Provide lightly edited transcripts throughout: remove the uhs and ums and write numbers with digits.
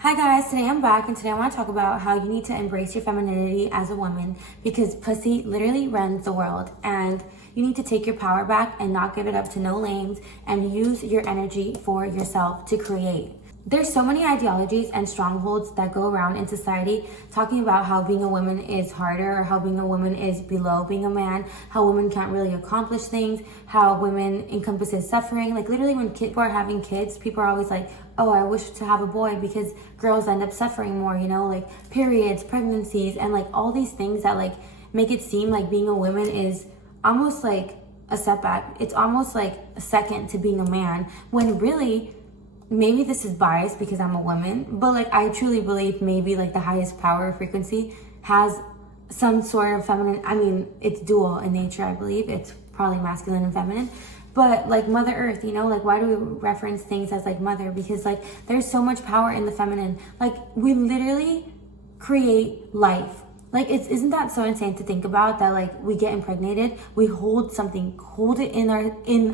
Hi guys, today I'm back and today I want to talk about how you need to embrace your femininity as a woman because pussy literally runs the world and you need to take your power back and not give it up to no lames and use your energy for yourself to create. There's so many ideologies and strongholds that go around in society talking about how being a woman is harder or how being a woman is below being a man, how women can't really accomplish things, how women encompasses suffering. Like literally when people are having kids, people are always like, oh, I wish to have a boy because girls end up suffering more, like periods, pregnancies, and like all these things that like make it seem like being a woman is almost like a setback. It's almost like a second to being a man when really maybe this is biased because I'm a woman, but like I truly believe maybe like the highest power frequency has some sort of feminine. I mean, it's dual in nature, I believe. It's probably masculine and feminine. But like Mother Earth, like why do we reference things as like mother? Because like there's so much power in the feminine. Like we literally create life. Like isn't that so insane to think about that like we get impregnated, we hold something, hold it in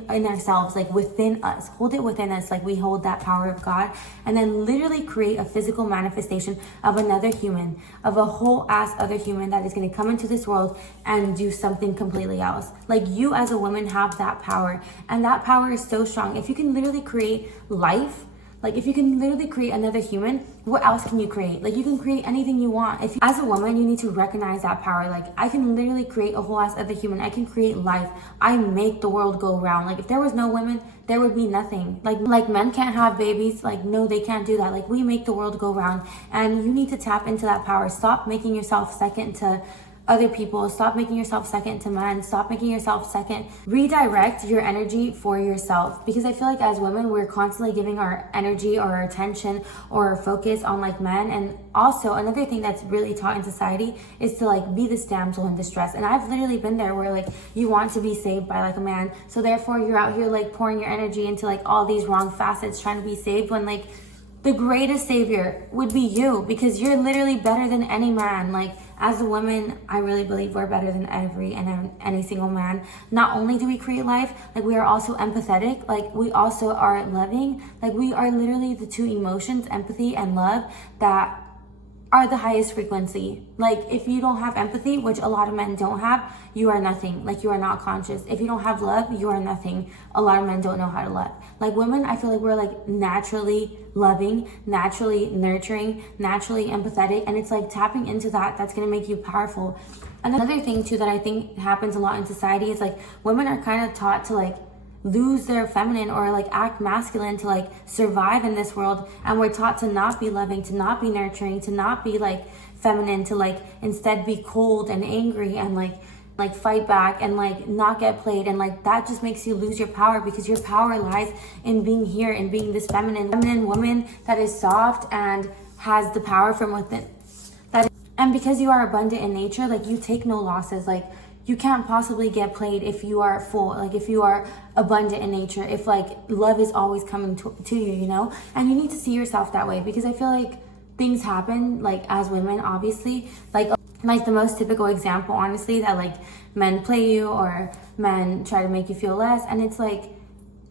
ourselves, like within us, hold it within us, like we hold that power of God and then literally create a physical manifestation of another human, of a whole ass other human that is going to come into this world and do something completely else. Like you as a woman have that power and that power is so strong. If you can literally create life, like if you can literally create another human, what else can you create? Like you can create anything you want. As a woman, you need to recognize that power. Like I can literally create a whole ass other human. I can create life. I make the world go round. Like if there was no women, there would be nothing. Like men can't have babies. Like no, they can't do that. Like we make the world go round and you need to tap into that power. Stop making yourself second to other people. Stop making yourself second to men. Stop making yourself second. Redirect your energy for yourself, because I feel like as women we're constantly giving our energy or our attention or our focus on like men. And also another thing that's really taught in society is to like be this damsel in distress, and I've literally been there where like you want to be saved by like a man, so therefore you're out here like pouring your energy into like all these wrong facets trying to be saved when like the greatest savior would be you, because you're literally better than any man. Like as a woman, I really believe we're better than any single man. Not only do we create life, like we are also empathetic, like we also are loving, like we are literally the two emotions, empathy and love, that are the highest frequency. Like if you don't have empathy, which a lot of men don't have, you are nothing. Like you are not conscious. If you don't have love, you are nothing. A lot of men don't know how to love. Like women, I feel like we're like naturally loving, naturally nurturing, naturally empathetic, and it's like tapping into that's gonna make you powerful. Another thing too that I think happens a lot in society is like women are kind of taught to like lose their feminine or like act masculine to like survive in this world, and we're taught to not be loving, to not be nurturing, to not be like feminine, to like instead be cold and angry and like fight back and like not get played, and like that just makes you lose your power, because your power lies in being here and being this feminine woman that is soft and has the power from within. And because you are abundant in nature, like you take no losses. Like you can't possibly get played if you are full, like if you are abundant in nature, if like love is always coming to you, and you need to see yourself that way, because I feel like things happen like as women, obviously, like the most typical example, honestly, that like men play you or men try to make you feel less, and it's like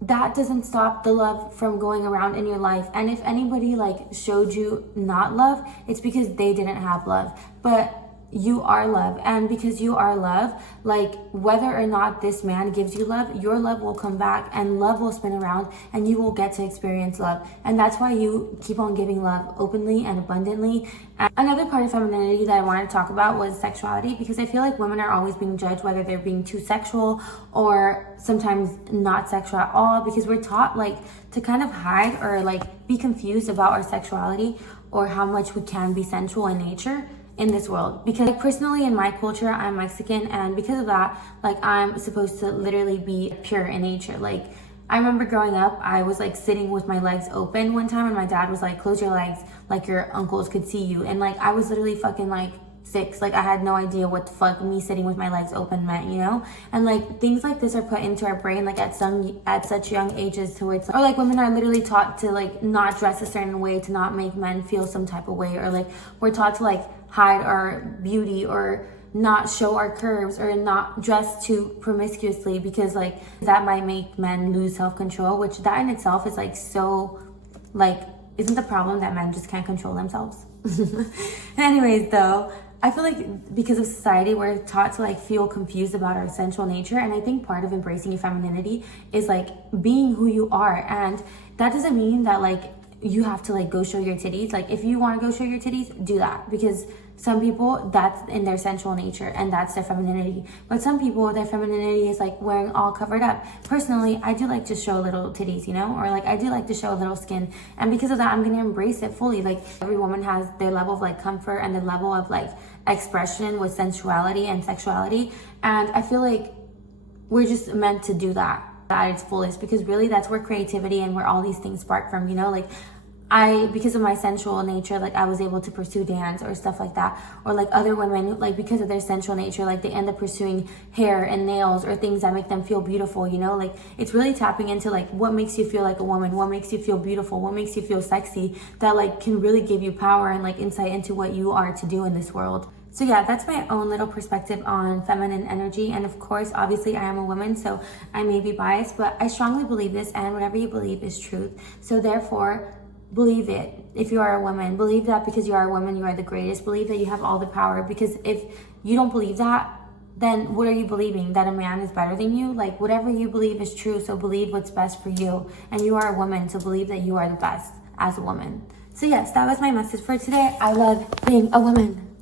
that doesn't stop the love from going around in your life. And if anybody like showed you not love, it's because they didn't have love. But you are love, and because you are love, like whether or not this man gives you love, your love will come back and love will spin around and you will get to experience love. And that's why you keep on giving love openly and abundantly. And another part of femininity that I wanted to talk about was sexuality, because I feel like women are always being judged whether they're being too sexual or sometimes not sexual at all, because we're taught like to kind of hide or like be confused about our sexuality or how much we can be sensual in nature in this world. Because like personally in my culture, I'm Mexican, and because of that, like I'm supposed to literally be pure in nature. Like I remember growing up, I was like sitting with my legs open one time and my dad was like, close your legs like your uncles could see you, and like I was literally fucking like 6. Like I had no idea what the fuck me sitting with my legs open meant, and like things like this are put into our brain like at such young ages, to where it's like, or like women are literally taught to like not dress a certain way to not make men feel some type of way, or like we're taught to like hide our beauty or not show our curves or not dress too promiscuously, because like that might make men lose self-control, which that in itself is like so like isn't the problem that men just can't control themselves? Anyways, though, I feel like because of society, we're taught to like feel confused about our sensual nature. And I think part of embracing your femininity is like being who you are. And that doesn't mean that like you have to like go show your titties. Like if you want to go show your titties, do that, because some people, that's in their sensual nature and that's their femininity. But some people, their femininity is like wearing all covered up. Personally, I do like to show little titties, you know, or like I do like to show a little skin. And because of that, I'm going to embrace it fully. Like every woman has their level of like comfort and the level of like expression with sensuality and sexuality. And I feel like we're just meant to do that at its fullest, because really that's where creativity and where all these things spark from, you know. Like because of my sensual nature, like I was able to pursue dance or stuff like that. Or like other women, like because of their sensual nature, like they end up pursuing hair and nails or things that make them feel beautiful, you know. Like it's really tapping into like what makes you feel like a woman, what makes you feel beautiful, what makes you feel sexy, that like can really give you power and like insight into what you are to do in this world. So yeah, that's my own little perspective on feminine energy. And of course, obviously I am a woman, so I may be biased, but I strongly believe this, and whatever you believe is truth. So therefore, believe it. If you are a woman, believe that because you are a woman, you are the greatest. Believe that you have all the power, because if you don't believe that, then what are you believing? That a man is better than you? Like whatever you believe is true, so believe what's best for you. And you are a woman, so believe that you are the best as a woman. So yes, that was my message for today. I love being a woman.